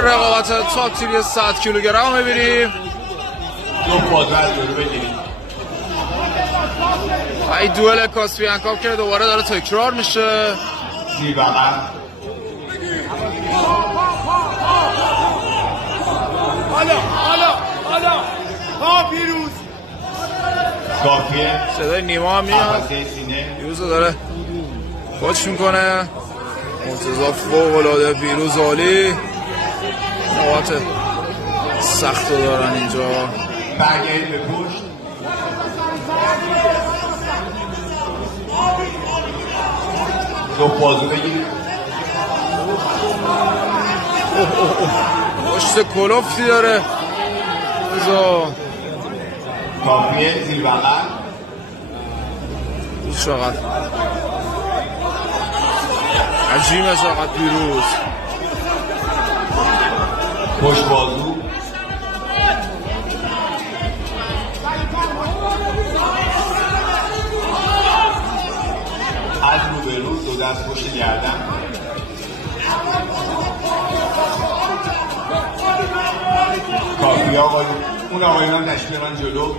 رقابت تاکتیلی 100 کیلوگرم می‌بینیم. دو قدرت رو بگیریم. ای دوئل کاسپیانکوف که دوباره داره تکرار میشه. زیر بغل. حالا ها پیروز. کافیه. صدای نیما هم میاد. پیروز داره کوچ میکنه. مرتضی فوق‌العاده، پیروز عالی. نقاط سخت رو دارن اینجا. برگردید به پشت. دو بازو بگیرید. پشت کلوفتی داره. کافیه. زیر بغل. چقدر عجیمه، چقدر پیروز. پشت بازو. از رو به رو، دو دست پشت گردن. کافی آقایون. اون آقایون هم تشکیل من جلو.